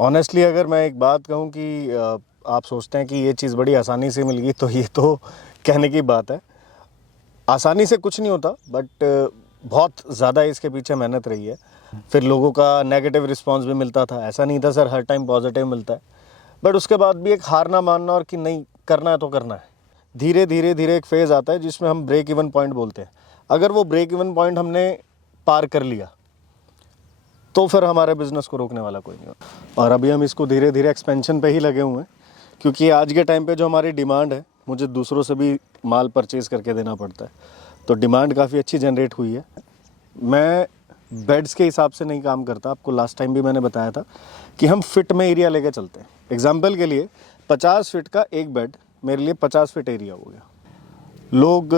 Honestly अगर मैं एक बात कहूँ कि आप सोचते हैं कि ये चीज़ बड़ी आसानी से मिल गई, तो ये तो कहने की बात है। आसानी से कुछ नहीं होता, बट बहुत ज़्यादा इसके पीछे मेहनत रही है। फिर लोगों का नेगेटिव रिस्पांस भी मिलता था, ऐसा नहीं था सर हर टाइम पॉजिटिव मिलता है। बट उसके बाद भी एक हार ना मानना और कि नहीं करना है तो करना है। धीरे धीरे धीरे एक फेज़ आता है जिसमें हम ब्रेक इवन पॉइंट बोलते हैं। अगर वो ब्रेक इवन पॉइंट हमने पार कर लिया तो फिर हमारे बिज़नेस को रोकने वाला कोई नहीं होता। और अभी हम इसको धीरे धीरे एक्सपेंशन पे ही लगे हुए हैं, क्योंकि आज के टाइम पे जो हमारी डिमांड है, मुझे दूसरों से भी माल परचेज़ करके देना पड़ता है, तो डिमांड काफ़ी अच्छी जनरेट हुई है। मैं बेड्स के हिसाब से नहीं काम करता, आपको लास्ट टाइम भी मैंने बताया था कि हम फिट में एरिया लेके चलते हैं। एग्जाम्पल के लिए 50 फीट का एक बेड मेरे लिए 50 फीट एरिया हो गया। लोग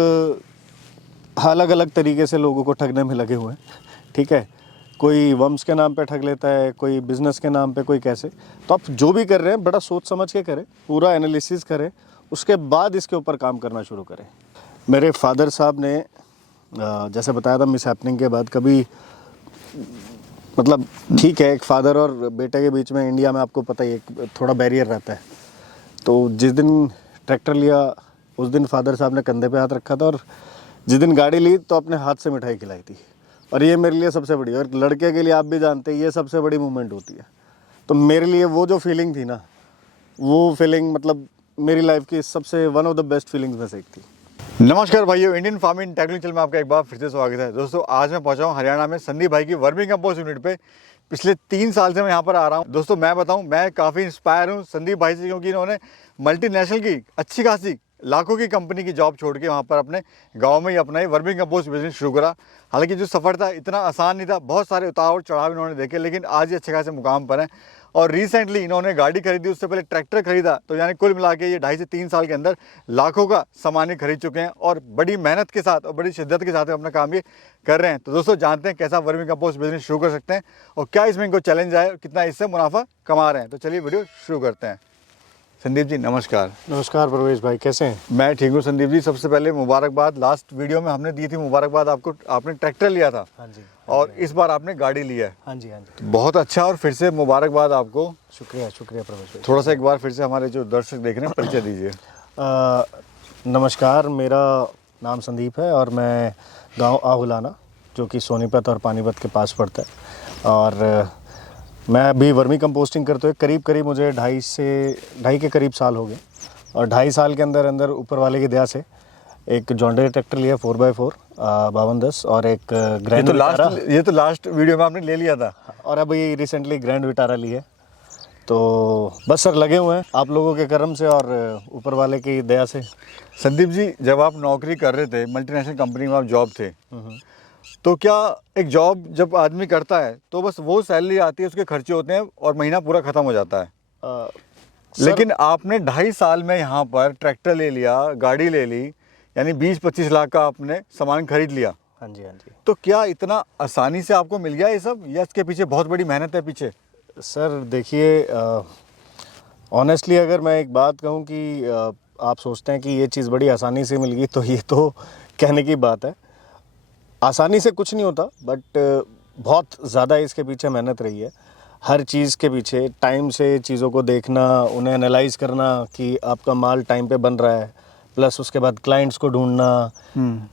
अलग अलग तरीके से लोगों को ठगने में लगे हुए हैं, ठीक है। कोई वम्स के नाम पे ठग लेता है, कोई बिज़नेस के नाम पे, कोई कैसे। तो आप जो भी कर रहे हैं बड़ा सोच समझ के करें, पूरा एनालिसिस करें, उसके बाद इसके ऊपर काम करना शुरू करें। मेरे फादर साहब ने जैसे बताया था, मिस हैपनिंग के बाद कभी मतलब ठीक है, एक फादर और बेटे के बीच में इंडिया में आपको पता ही है थोड़ा बैरियर रहता है। तो जिस दिन ट्रैक्टर लिया उस दिन फादर साहब ने कंधे पे हाथ रखा था, और जिस दिन गाड़ी ली तो अपने हाथ से मिठाई खिलाई थी। और ये मेरे लिए सबसे बड़ी, और लड़के के लिए आप भी जानते हैं ये सबसे बड़ी मूवमेंट होती है। तो मेरे लिए वो जो फीलिंग थी ना, वो फीलिंग मतलब मेरी लाइफ की सबसे one of the best feelings में से एक थी। नमस्कार भाइयों, इंडियन फार्मिंग टेक्निकल चैनल में आपका एक बार फिर से स्वागत है। दोस्तों आज मैं पहुंचा हूं हरियाणा में संदीप भाई की वर्मी कंपोस्ट यूनिट पे। पिछले 3 साल से मैं यहां पर आ रहा हूं। दोस्तों मैं बताऊं, मैं काफ़ी इंस्पायर हूं संदीप भाई से, क्योंकि इन्होंने मल्टीनेशनल की अच्छी खासी लाखों की कंपनी की जॉब छोड़ के वहाँ पर अपने गाँव में ही अपना ही वर्मी कंपोस्ट बिजनेस शुरू करा। हालांकि जो सफ़र था इतना आसान नहीं था, बहुत सारे उतार और चढ़ाव इन्होंने देखे, लेकिन आज ये अच्छे खासे मुकाम पर हैं। और रिसेंटली इन्होंने गाड़ी खरीदी, उससे पहले ट्रैक्टर खरीदा। तो यानी कुल मिला के ये 2.5 से 3 साल के अंदर लाखों का सामान ही खरीद चुके हैं, और बड़ी मेहनत के साथ और बड़ी शिद्दत के साथ अपना काम ये कर रहे हैं। तो दोस्तों जानते हैं कैसा वर्मी कंपोस्ट बिजनेस शुरू कर सकते हैं और क्या इसमें इनको चैलेंज आए और कितना इससे मुनाफा कमा रहे हैं। तो चलिए वीडियो शुरू करते हैं। संदीप जी नमस्कार। नमस्कार प्रवेश भाई, कैसे हैं? मैं ठीक हूँ संदीप जी। सबसे पहले मुबारकबाद, लास्ट वीडियो में हमने दी थी मुबारकबाद आपको, आपने ट्रैक्टर लिया था। हाँ जी। और इस बार आपने गाड़ी लिया है। हाँ जी, हाँ जी। बहुत अच्छा, और फिर से मुबारकबाद आपको। शुक्रिया शुक्रिया प्रवेश भाई। थोड़ा सा एक बार फिर से हमारे जो दर्शक देख रहे हैं परिचय दीजिए। नमस्कार, मेरा नाम संदीप है और मैं गांव आहुलाना, जो कि सोनीपत और पानीपत के पास पड़ता है, और मैं अभी वर्मी कंपोस्टिंग करते हुए करीब मुझे 2.5 के करीब साल हो गए। और 2.5 साल के अंदर ऊपर वाले की दया से एक जॉन डीरे ट्रैक्टर लिया 4x4 5210, और एक ग्रैंड विटारा। ये तो लास्ट वीडियो में आपने ले लिया था, और अभी रिसेंटली ग्रैंड विटारा ली है। तो बस सर लगे हुए हैं आप लोगों के करम से और ऊपर वाले की दया से। संदीप जी जब आप नौकरी कर रहे थे, मल्टीनेशनल कंपनी में आप जॉब थे, तो क्या एक जॉब जब आदमी करता है तो बस वो सैलरी आती है, उसके खर्चे होते हैं और महीना पूरा ख़त्म हो जाता है। लेकिन आपने 2.5 साल में यहाँ पर ट्रैक्टर ले लिया, गाड़ी ले ली, यानी 20-25 लाख का आपने सामान खरीद लिया। हाँ जी, हाँ जी। तो क्या इतना आसानी से आपको मिल गया ये सब, या इसके पीछे बहुत बड़ी मेहनत है पीछे? सर देखिए, ऑनेस्टली अगर मैं एक बात कहूँ कि आप सोचते हैं कि ये चीज़ बड़ी आसानी से मिल गई, तो ये तो कहने की बात है। आसानी से कुछ नहीं होता, बट बहुत ज़्यादा इसके पीछे मेहनत रही है। हर चीज़ के पीछे टाइम से चीज़ों को देखना, उन्हें एनालाइज करना कि आपका माल टाइम पे बन रहा है, प्लस उसके बाद क्लाइंट्स को ढूंढना,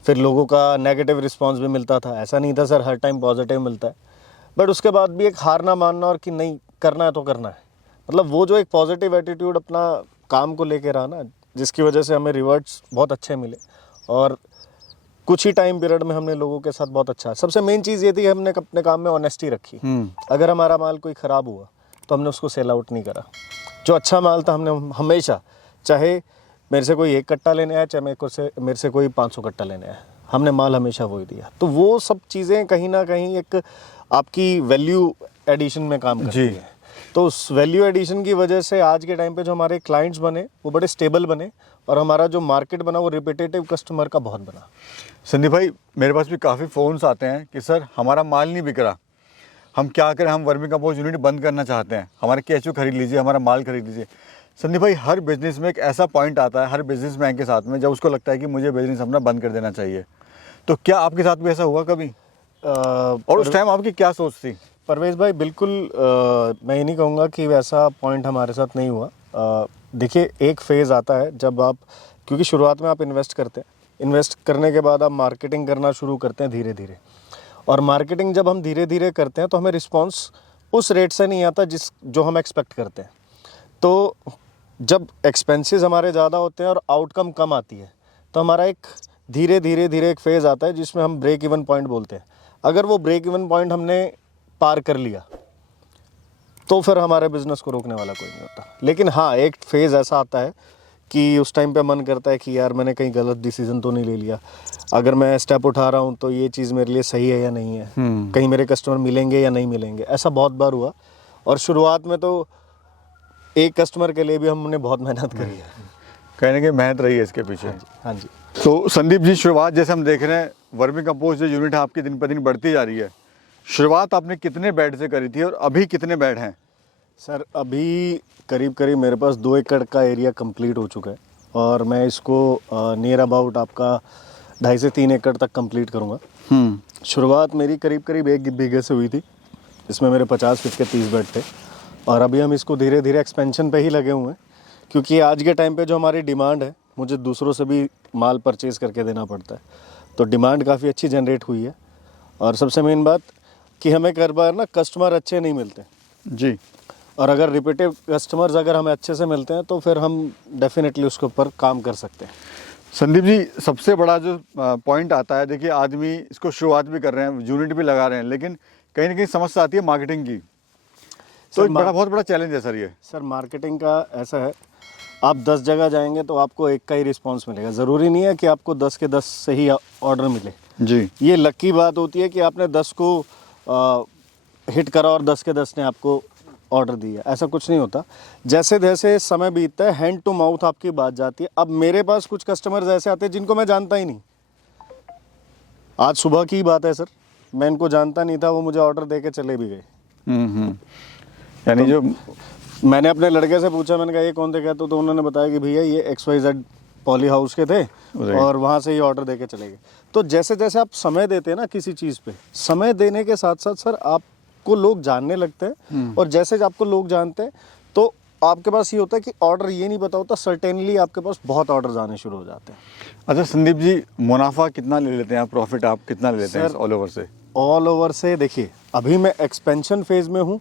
फिर लोगों का नेगेटिव रिस्पांस भी मिलता था। ऐसा नहीं था सर हर टाइम पॉजिटिव मिलता है, बट उसके बाद भी एक हार ना मानना और कि नहीं करना है तो करना है। मतलब वो जो एक पॉजिटिव एटीट्यूड अपना काम को लेके रहा ना, जिसकी वजह से हमें रिवर्ट्स बहुत अच्छे मिले, और कुछ ही टाइम पीरियड में हमने लोगों के साथ बहुत अच्छा। सबसे मेन चीज़ ये थी, हमने अपने काम में ऑनेस्टी रखी। अगर हमारा माल कोई ख़राब हुआ तो हमने उसको सेल आउट नहीं करा। जो अच्छा माल था हमने हमेशा, चाहे मेरे से कोई 1 कट्टा लेने आया, चाहे मेरे से कोई 500 कट्टा लेने आया, हमने माल हमेशा वही दिया। तो वो सब चीज़ें कहीं ना कहीं एक आपकी वैल्यू एडिशन में काम करती है। तो उस वैल्यू एडिशन की वजह से आज के टाइम पे जो हमारे क्लाइंट्स बने वो बड़े स्टेबल बने, और हमारा जो मार्केट बना वो रिपीटेटिव कस्टमर का बहुत बना। संदीप भाई मेरे पास भी काफ़ी फ़ोन्स आते हैं कि सर हमारा माल नहीं बिक रहा, हम क्या करें, हम वर्मी कंपोस्ट यूनिट बंद करना चाहते हैं, हमारे केचू खरीद लीजिए, हमारा माल खरीद लीजिए। संदीप भाई हर बिज़नेस में एक ऐसा पॉइंट आता है हर बिजनेसमैन के साथ में, जब उसको लगता है कि मुझे बिज़नेस अपना बंद कर देना चाहिए। तो क्या आपके साथ भी ऐसा हुआ कभी? और उस टाइम आपकी क्या सोच थी? परवेज भाई बिल्कुल मैं ये नहीं कहूँगा कि वैसा पॉइंट हमारे साथ नहीं हुआ। देखिए एक फेज़ आता है जब आप, क्योंकि शुरुआत में आप इन्वेस्ट करते हैं, इन्वेस्ट करने के बाद आप मार्केटिंग करना शुरू करते हैं धीरे धीरे, और मार्केटिंग जब हम धीरे धीरे करते हैं तो हमें रिस्पॉन्स उस रेट से नहीं आता जो हम एक्सपेक्ट करते हैं। तो जब एक्सपेंसेस हमारे ज़्यादा होते हैं और आउटकम कम आती है तो हमारा एक धीरे धीरे धीरे एक फेज़ आता है जिसमें हम ब्रेक इवन पॉइंट बोलते हैं। अगर वो ब्रेक इवन पॉइंट हमने पार कर लिया तो फिर हमारे बिज़नेस को रोकने वाला कोई नहीं होता। लेकिन हाँ, एक फेज़ ऐसा आता है कि उस टाइम पे मन करता है कि यार मैंने कहीं गलत डिसीजन तो नहीं ले लिया, अगर मैं स्टेप उठा रहा हूँ तो ये चीज़ मेरे लिए सही है या नहीं है, कहीं मेरे कस्टमर मिलेंगे या नहीं मिलेंगे। ऐसा बहुत बार हुआ, और शुरुआत में तो एक कस्टमर के लिए भी हमने बहुत मेहनत करी है। कहीं ना कहीं मेहनत रही है इसके पीछे। हाँ जी। तो संदीप जी, शुरुआत जैसे हम देख रहे हैं, वर्मी कंपोस्ट जो यूनिट है आपकी दिन पर दिन बढ़ती जा रही है। शुरुआत आपने कितने बेड से करी थी और अभी कितने बेड हैं? सर अभी करीब करीब मेरे पास 2 एकड़ का एरिया कंप्लीट हो चुका है, और मैं इसको नियर अबाउट आपका 2.5 से 3 एकड़ तक कंप्लीट करूँगा। शुरुआत मेरी करीब करीब 1 बीघे से हुई थी, इसमें मेरे 50 फीट के 30 बेड थे, और अभी हम इसको धीरे धीरे एक्सपेंशन पे ही लगे हुए हैं, क्योंकि आज के टाइम पे जो हमारी डिमांड है, मुझे दूसरों से भी माल परचेज़ करके देना पड़ता है, तो डिमांड काफ़ी अच्छी जनरेट हुई है। और सबसे मेन बात कि हमें कई बार ना कस्टमर अच्छे नहीं मिलते जी, और अगर रिपीटेड कस्टमर्स अगर हमें अच्छे से मिलते हैं तो फिर हम डेफिनेटली उसके ऊपर काम कर सकते हैं। संदीप जी, सबसे बड़ा जो पॉइंट आता है, देखिए आदमी इसको शुरुआत भी कर रहे हैं, यूनिट भी लगा रहे हैं, लेकिन कहीं ना कहीं समस्या आती है मार्केटिंग की। तो एक बहुत बड़ा चैलेंज है सर ये। सर मार्केटिंग का ऐसा है, आप 10 जगह जाएंगे तो आपको एक का ही रिस्पांस मिलेगा। ज़रूरी नहीं है कि आपको 10 के 10 से ही ऑर्डर मिले जी। ये लकी बात होती है कि आपने 10 को हिट करा और 10 के 10 ने आपको ऑर्डर दिया, ऐसा कुछ नहीं होता। जैसे जैसे समय बीतता है, हैंड टू माउथ आपकी बात जाती है। अब मेरे पास कुछ कस्टमर्स ऐसे आते हैं जिनको मैं जानता ही नहीं। आज सुबह की बात है सर, मैं इनको जानता नहीं था, वो मुझे ऑर्डर दे के चले भी गए। यानी जो मैंने अपने लड़के से पूछा, मैंने कहा ये कौन थे, कहते तो उन्होंने बताया कि भैया ये XYZ पॉली हाउस के थे, और वहाँ से ही ऑर्डर देके चले गए। तो जैसे जैसे आप समय देते हैं ना किसी चीज़ पे, समय देने के साथ साथ सर आपको लोग जानने लगते हैं, और जैसे आपको लोग जानते हैं तो आपके पास ये होता है कि ऑर्डर ये नहीं पता होता, सर्टेनली आपके पास बहुत ऑर्डर आने शुरू हो जाते हैं। अच्छा संदीप जी, मुनाफा कितना ले लेते हैं आप, प्रॉफिट आप कितना ले लेते हैं ऑल ओवर से? ऑल ओवर से देखिए, अभी मैं एक्सपेंशन फेज़ में हूँ,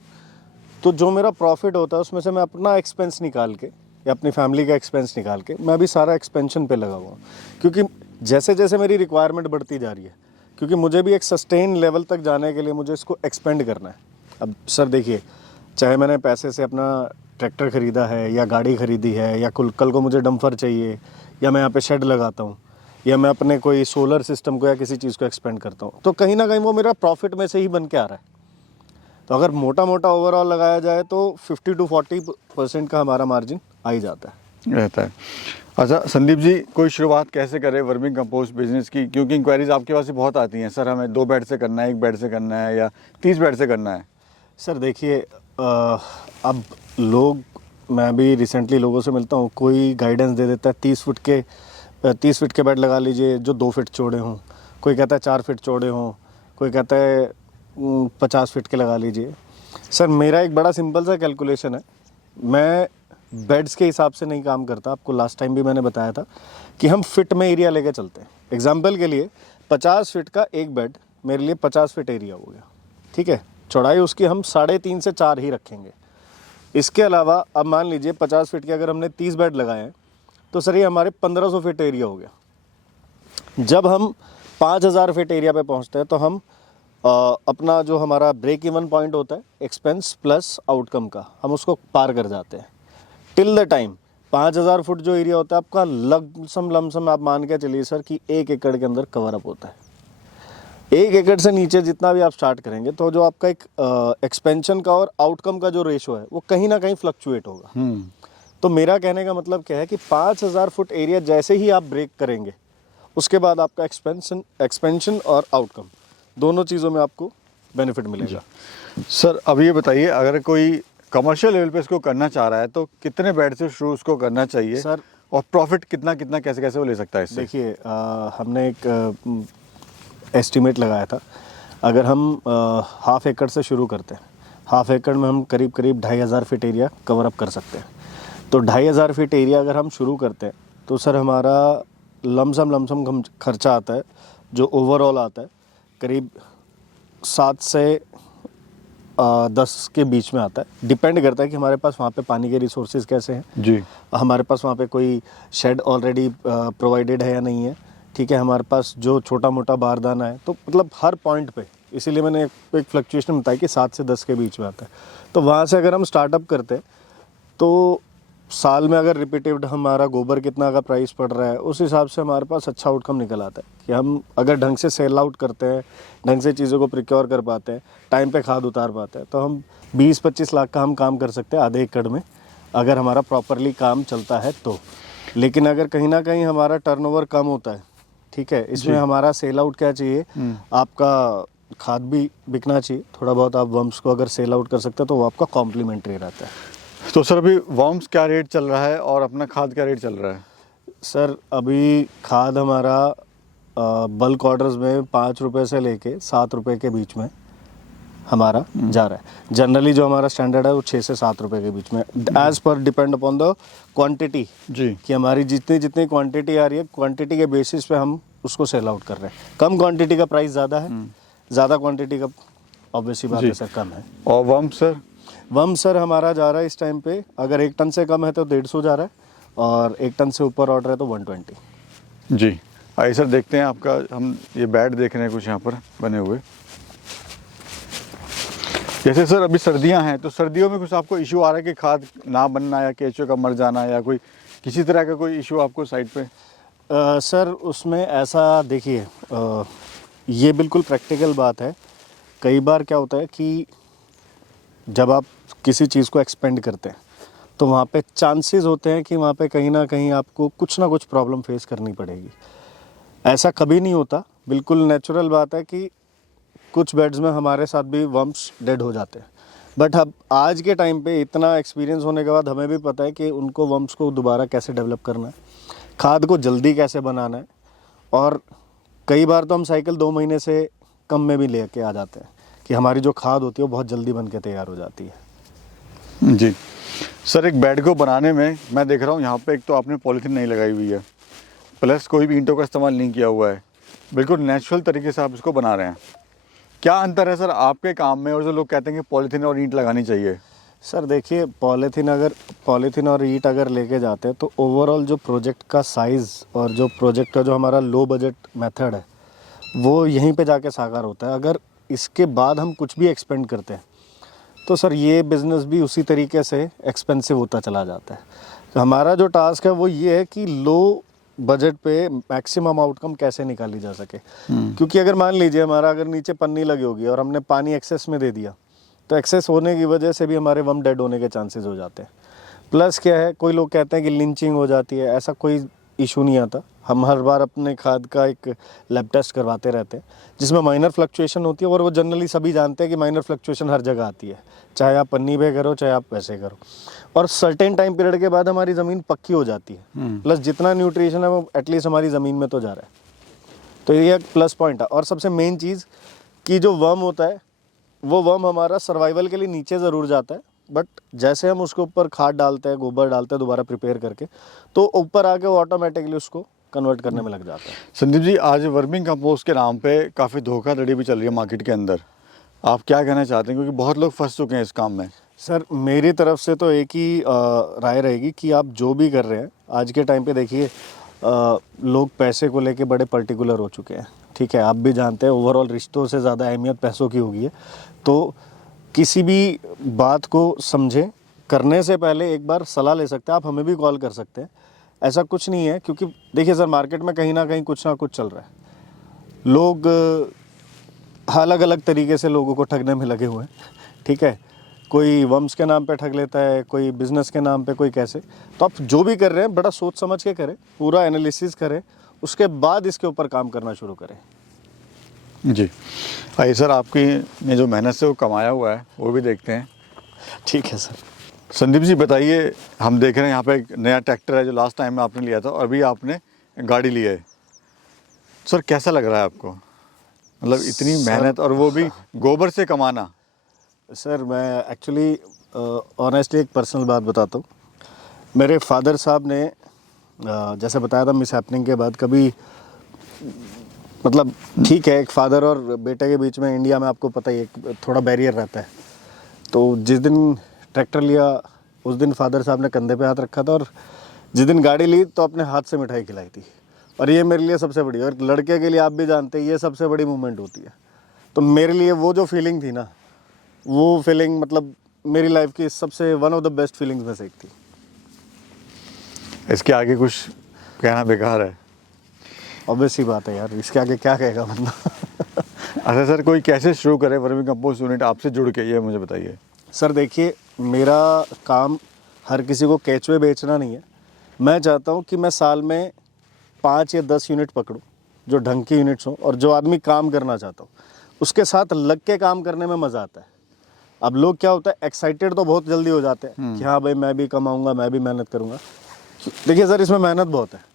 तो जो मेरा प्रॉफिट होता है उसमें से मैं अपना एक्सपेंस निकाल के या अपनी फैमिली का एक्सपेंस निकाल के मैं अभी सारा एक्सपेंशन पे लगा हुआ हूँ, क्योंकि जैसे जैसे मेरी रिक्वायरमेंट बढ़ती जा रही है, क्योंकि मुझे भी एक सस्टेन लेवल तक जाने के लिए मुझे इसको एक्सपेंड करना है। अब सर देखिए, चाहे मैंने पैसे से अपना ट्रैक्टर ख़रीदा है या गाड़ी ख़रीदी है, या कल को मुझे डंपर चाहिए, या मैं यहाँ पे शेड लगाता हूँ, या मैं अपने कोई सोलर सिस्टम को या किसी चीज़ को एक्सपेंड करता हूँ, तो कहीं ना कहीं वो मेरा प्रॉफिट में से ही बन के आ रहा है। तो अगर मोटा मोटा ओवरऑल लगाया जाए तो 50 to 40% का हमारा मार्जिन आ ही जाता है, रहता है। अच्छा संदीप जी, कोई शुरुआत कैसे करें वर्मिंग कंपोस्ट बिजनेस की, क्योंकि इंक्वायरीज आपके पास से बहुत आती हैं, सर हमें 2 बेड से करना है, 1 बेड से करना है, या 30 बेड से करना है? सर देखिए, अब लोग, मैं भी रिसेंटली लोगों से मिलता हूँ, कोई गाइडेंस दे देता है 30 फीट के बेड लगा लीजिए जो 2 फीट चौड़े हों, कोई कहता है 4 फीट चौड़े हों, कोई कहता है 50 फीट के लगा लीजिए। सर मेरा एक बड़ा सिंपल सा कैलकुलेशन है, मैं बेड्स के हिसाब से नहीं काम करता। आपको लास्ट टाइम भी मैंने बताया था कि हम फिट में एरिया लेके चलते हैं। एग्जांपल के लिए 50 फीट का एक बेड मेरे लिए 50 फीट एरिया हो गया, ठीक है। चौड़ाई उसकी हम 3.5 से 4 ही रखेंगे। इसके अलावा अब मान लीजिए 50 फीट के अगर हमने 30 बेड लगाए हैं तो सर ये हमारे 1500 फीट एरिया हो गया। जब हम 5000 फीट एरिया पे पहुंचते हैं तो हम अपना जो हमारा ब्रेक इवन पॉइंट होता है एक्सपेंस प्लस आउटकम का, हम उसको पार कर जाते हैं। टिल द टाइम 5000 फुट जो एरिया होता है आपका लमसम आप मान के चलिए सर कि 1 एकड़ के अंदर कवर अप होता है। 1 एकड़ से नीचे जितना भी आप स्टार्ट करेंगे तो जो आपका एक एक्सपेंशन का और आउटकम का जो रेशो है वो कहीं ना कहीं फ्लक्चुएट होगा। तो मेरा कहने का मतलब क्या है कि 5000 फुट एरिया जैसे ही आप ब्रेक करेंगे उसके बाद आपका एक्सपेंशन और आउटकम दोनों चीज़ों में आपको बेनिफिट मिलेगा। सर अब ये बताइए, अगर कोई कमर्शियल लेवल पे इसको करना चाह रहा है तो कितने बेड से शुरू उसको करना चाहिए सर, और प्रॉफिट कितना कितना कैसे कैसे वो ले सकता है इससे? देखिए हमने एक एस्टिमेट लगाया था। अगर हम हाफ एकड़ से शुरू करते हैं, हाफ एकड़ में हम करीब करीब 2500 फीट एरिया कवर अप कर सकते हैं। तो 2500 फीट एरिया अगर हम शुरू करते हैं तो सर हमारा लमसम खर्चा आता है जो ओवरऑल आता है करीब 7 से 10 के बीच में आता है। डिपेंड करता है कि हमारे पास वहाँ पे पानी के रिसोर्सेज कैसे हैं जी, हमारे पास वहाँ पे कोई शेड ऑलरेडी प्रोवाइडेड है या नहीं है, ठीक है, हमारे पास जो छोटा मोटा बारदाना है, तो मतलब हर पॉइंट पे, इसीलिए मैंने एक फ्लक्चुएशन बताई कि 7 से 10 के बीच में आता है। तो वहाँ से अगर हम स्टार्टअप करते हैं तो साल में अगर रिपीटेड हमारा गोबर कितना का प्राइस पड़ रहा है उस हिसाब से हमारे पास अच्छा आउटकम निकल आता है कि हम अगर ढंग से सेल आउट करते हैं, ढंग से चीज़ों को प्रिक्योर कर पाते हैं, टाइम पे खाद उतार पाते हैं, तो हम 20-25 लाख का हम काम कर सकते हैं आधे एकड़ में, अगर हमारा प्रॉपरली काम चलता है तो। लेकिन अगर कहीं ना कहीं हमारा टर्नओवर कम होता है, ठीक है, इसमें हमारा सेल आउट क्या चाहिए, आपका खाद भी बिकना चाहिए, थोड़ा बहुत आप वर्म्स को अगर सेल आउट कर सकते हैं तो वो आपका कॉम्प्लीमेंट्री रहता है। तो सर अभी वर्म्स क्या रेट चल रहा है और अपना खाद क्या रेट चल रहा है? सर अभी खाद हमारा बल्क ऑर्डर्स में 5 रुपये से लेके 7 रुपये के बीच में हमारा जा रहा है। जनरली जो हमारा स्टैंडर्ड है वो 6 से 7 रुपये के बीच में, एज पर डिपेंड अपॉन द क्वांटिटी, जी, कि हमारी जितनी जितनी क्वांटिटी आ रही है क्वांटिटी के बेसिस पे हम उसको सेल आउट कर रहे हैं। कम क्वांटिटी का प्राइस ज़्यादा है, ज़्यादा क्वांटिटी का ऑब्वियसली बात है सर कम है। और वर्म्स सर? वम सर हमारा जा रहा है इस टाइम पे, अगर 1 टन से कम है तो 150 जा रहा है, और 1 टन से ऊपर ऑर्डर है तो 120। जी, आइए सर देखते हैं आपका, हम ये बेड देख रहे हैं कुछ यहाँ पर बने हुए। जैसे सर अभी सर्दियाँ हैं तो सर्दियों में कुछ आपको इशू आ रहा है कि खाद ना बनना या केंचुए का मर जाना या कोई किसी तरह का कोई इशू आपको साइड पे? सर उसमें ऐसा देखिए, ये बिल्कुल प्रैक्टिकल बात है। कई बार क्या होता है कि जब आप किसी चीज़ को एक्सपेंड करते हैं तो वहाँ पे चांसेस होते हैं कि वहाँ पे कहीं ना कहीं आपको कुछ ना कुछ प्रॉब्लम फेस करनी पड़ेगी। ऐसा कभी नहीं होता, बिल्कुल नेचुरल बात है कि कुछ बेड्स में हमारे साथ भी वर्म्स डेड हो जाते हैं, बट अब आज के टाइम पे इतना एक्सपीरियंस होने के बाद हमें भी पता है कि उनको वर्म्स को दोबारा कैसे डेवलप करना है, खाद को जल्दी कैसे बनाना है, और कई बार तो हम साइकिल 2 महीने से कम में भी लेके आ जाते हैं कि हमारी जो खाद होती है वो बहुत जल्दी बन के तैयार हो जाती है। जी सर, एक बेड को बनाने में मैं देख रहा हूँ यहाँ पे एक तो आपने पॉलीथीन नहीं लगाई हुई है, प्लस कोई भी ईंटों का इस्तेमाल नहीं किया हुआ है, बिल्कुल नेचुरल तरीके से आप इसको बना रहे हैं। क्या अंतर है सर आपके काम में और जो लोग कहते हैं कि पॉलीथीन और ईंट लगानी चाहिए? सर देखिए, पॉलीथीन और ईंट अगर लेके जाते हैं तो ओवरऑल जो प्रोजेक्ट का साइज़ और जो प्रोजेक्ट का जो हमारा लो बजट मेथड है वो यहीं पे जाके साकार होता है। अगर इसके बाद हम कुछ भी एक्सपेंड करते हैं तो सर ये बिज़नेस भी उसी तरीके से एक्सपेंसिव होता चला जाता है। तो हमारा जो टास्क है वो ये है कि लो बजट पे मैक्सिमम आउटकम कैसे निकाली जा सके। क्योंकि अगर मान लीजिए हमारा अगर नीचे पन्नी लगी होगी और हमने पानी एक्सेस में दे दिया तो एक्सेस होने की वजह से भी हमारे वर्म डेड होने के चांसेस हो जाते हैं। प्लस क्या है, कोई लोग कहते हैं कि लिंचिंग हो जाती है, ऐसा कोई इशू नहीं आता। हम हर बार अपने खाद का एक लैब टेस्ट करवाते रहते हैं जिसमें माइनर फ्लक्चुएशन होती है, और वो जनरली सभी जानते हैं कि माइनर फ्लक्चुएशन हर जगह आती है, चाहे आप पन्नी पे करो चाहे आप वैसे करो, और सर्टेन टाइम पीरियड के बाद हमारी ज़मीन पक्की हो जाती है। प्लस जितना न्यूट्रिशन है वो एटलीस्ट हमारी ज़मीन में तो जा रहा है, तो ये एक प्लस पॉइंट है। और सबसे मेन चीज़ कि जो वर्म होता है वो वर्म हमारा सर्वाइवल के लिए नीचे ज़रूर जाता है, बट जैसे हम उसके ऊपर खाद डालते हैं, गोबर डालते हैं दोबारा प्रिपेयर करके, तो ऊपर आके वो ऑटोमेटिकली उसको कन्वर्ट करने में लग जाता है। संदीप जी, आज वर्मिंग कंपोस्ट के नाम पे काफ़ी धोखाधड़ी भी चल रही है मार्केट के अंदर, आप क्या कहना चाहते हैं? क्योंकि बहुत लोग फंस चुके हैं इस काम में। सर मेरी तरफ से तो एक ही राय रहेगी कि आप जो भी कर रहे हैं आज के टाइम पे, देखिए लोग पैसे को लेके बड़े पर्टिकुलर हो चुके हैं, ठीक है, आप भी जानते हैं ओवरऑल रिश्तों से ज़्यादा अहमियत पैसों की हो गई है। तो किसी भी बात को समझे, करने से पहले एक बार सलाह ले सकते हैं, आप हमें भी कॉल कर सकते हैं, ऐसा कुछ नहीं है। क्योंकि देखिए सर, मार्केट में कहीं ना कहीं कुछ ना कुछ चल रहा है, लोग अलग अलग तरीके से लोगों को ठगने में लगे हुए हैं, ठीक है, कोई वर्म्स के नाम पे ठग लेता है, कोई बिजनेस के नाम पे, कोई कैसे। तो आप जो भी कर रहे हैं बड़ा सोच समझ के करें, पूरा एनालिसिस करें, उसके बाद इसके ऊपर काम करना शुरू करें। जी, आइए सर, आपकी ने जो मेहनत से वो कमाया हुआ है वो भी देखते हैं। ठीक है सर। संदीप जी बताइए, हम देख रहे हैं यहाँ पे एक नया ट्रैक्टर है जो लास्ट टाइम में आपने लिया था और अभी आपने गाड़ी ली है, सर कैसा लग रहा है आपको? मतलब इतनी मेहनत और वो भी गोबर से कमाना। सर मैं एक्चुअली ऑनेस्टली एक पर्सनल बात बताता हूँ। मेरे फादर साहब ने जैसे बताया था मिस हैपनिंग के बाद कभी, मतलब ठीक है एक फादर और बेटे के बीच में इंडिया में आपको पता ही है थोड़ा बैरियर रहता है। तो जिस दिन ट्रैक्टर लिया उस दिन फादर साहब ने कंधे पे हाथ रखा था, और जिस दिन गाड़ी ली तो अपने हाथ से मिठाई खिलाई थी। और ये मेरे लिए सबसे बड़ी, और लड़के के लिए आप भी जानते हैं ये सबसे बड़ी मूवमेंट होती है। तो मेरे लिए वो जो फीलिंग थी ना, वो फीलिंग मतलब मेरी लाइफ की सबसे one of the best feelings में से एक थी। इसके आगे कुछ कहना बेकार है। ऑब्वियस सी बात है यार, इसके आगे क्या कहेगा बंदा। अच्छा सर, कोई कैसे शुरू करे वर्मी कंपोस्ट यूनिट आपसे जुड़ के, ये मुझे बताइए। सर देखिए, मेरा काम हर किसी को केचुए बेचना नहीं है। मैं चाहता हूँ कि मैं साल में 5 या 10 यूनिट पकड़ूँ जो ढंग की यूनिट्स हों, और जो आदमी काम करना चाहता हूँ उसके साथ लग के काम करने में मज़ा आता है। अब लोग क्या होता है, एक्साइटेड तो बहुत जल्दी हो जाते हैं कि हाँ भाई मैं भी कमाऊँगा, मैं भी मेहनत करूँगा। देखिए सर, इसमें मेहनत बहुत है।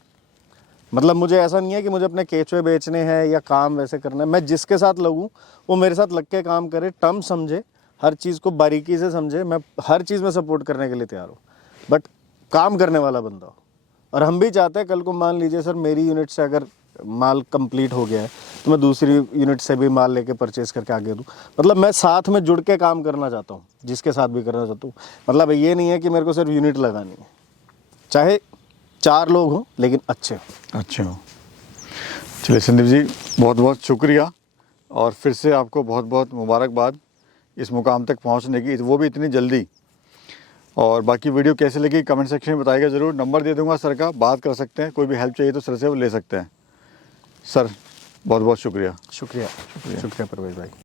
मतलब मुझे ऐसा नहीं है कि मुझे अपने केचुए बेचने हैं या काम वैसे करना है। मैं जिसके साथ लगूँ वो मेरे साथ लग के काम करे, टर्म समझे, हर चीज़ को बारीकी से समझे। मैं हर चीज़ में सपोर्ट करने के लिए तैयार हूँ, बट काम करने वाला बंदा हो। और हम भी चाहते हैं कल को मान लीजिए सर मेरी यूनिट से अगर माल कंप्लीट हो गया है तो मैं दूसरी यूनिट से भी माल लेके परचेस करके आगे दूँ। मतलब मैं साथ में जुड़ के काम करना चाहता हूँ, जिसके साथ भी करना चाहता हूँ। मतलब ये नहीं है कि मेरे को सिर्फ यूनिट लगानी है, चाहे 4 लोग हों लेकिन अच्छे हों। अच्छा हो। चलिए संदीप जी, बहुत बहुत शुक्रिया, और फिर से आपको बहुत बहुत मुबारकबाद इस मुकाम तक पहुंचने की, वो भी इतनी जल्दी। और बाकी वीडियो कैसे लगी कमेंट सेक्शन में बताइएगा ज़रूर। नंबर दे दूंगा सर का, बात कर सकते हैं, कोई भी हेल्प चाहिए तो सर से वो ले सकते हैं। सर बहुत बहुत शुक्रिया। शुक्रिया परवेज भाई।